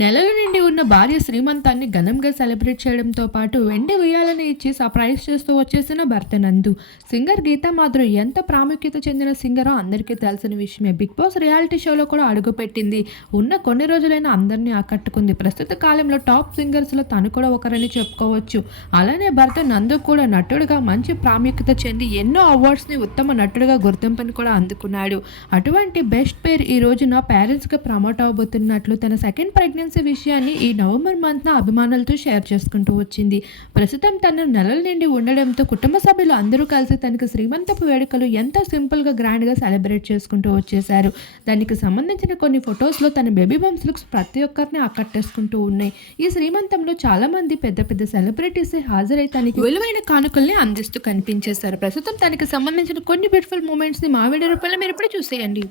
నెలల నుండి ఉన్న భార్య శ్రీమంతాన్ని ఘనంగా సెలబ్రేట్ చేయడంతో పాటు వెండి ఉయ్యాలని ఇచ్చి సర్ప్రైజ్ చేస్తూ వచ్చేసిన భర్త నందు. సింగర్ గీతా మాధురి ఎంత ప్రాముఖ్యత చెందిన సింగరో అందరికీ తెలిసిన విషయమే. బిగ్ బాస్ రియాలిటీ షోలో కూడా అడుగుపెట్టింది. ఉన్న కొన్ని రోజులైనా అందరినీ ఆకట్టుకుంది. ప్రస్తుత కాలంలో టాప్ సింగర్స్లో తను కూడా ఒకరని చెప్పుకోవచ్చు. అలానే భర్త నందు కూడా నటుడుగా మంచి ప్రాముఖ్యత చెంది ఎన్నో అవార్డ్స్ని ఉత్తమ నటుడుగా గుర్తింపుని కూడా అందుకున్నాడు. అటువంటి బెస్ట్ పేర్ ఈ రోజున పేరెంట్స్గా ప్రమోట్ అవబోతున్నట్లు తన సెకండ్ ప్రెగ్నెన్సీ విషయాన్ని ఈ నవంబర్ మంత్న అభిమానులతో షేర్ చేసుకుంటూ వచ్చింది. ప్రస్తుతం తన నెలల నిండి ఉండడంతో కుటుంబ సభ్యులు అందరూ కలిసి తనకు శ్రీమంతపు వేడుకలు ఎంతో సింపుల్గా గ్రాండ్గా సెలబ్రేట్ చేసుకుంటూ వచ్చేశారు. దానికి సంబంధించిన కొన్ని ఫొటోస్లో తన బేబీ బమ్స్ లుక్స్ ప్రతి ఒక్కరిని ఆకట్టేసుకుంటూ ఉన్నాయి. ఈ శ్రీమంతంలో చాలామంది పెద్ద పెద్ద సెలబ్రిటీస్ హాజరై తనకి విలువైన కానుకల్ని అందిస్తూ కనిపించేశారు. ప్రస్తుతం తనకి సంబంధించిన కొన్ని బ్యూటిఫుల్ మూమెంట్స్ని మా వీడియో రూపంలో మీరు ఇప్పుడు చూసేయండి.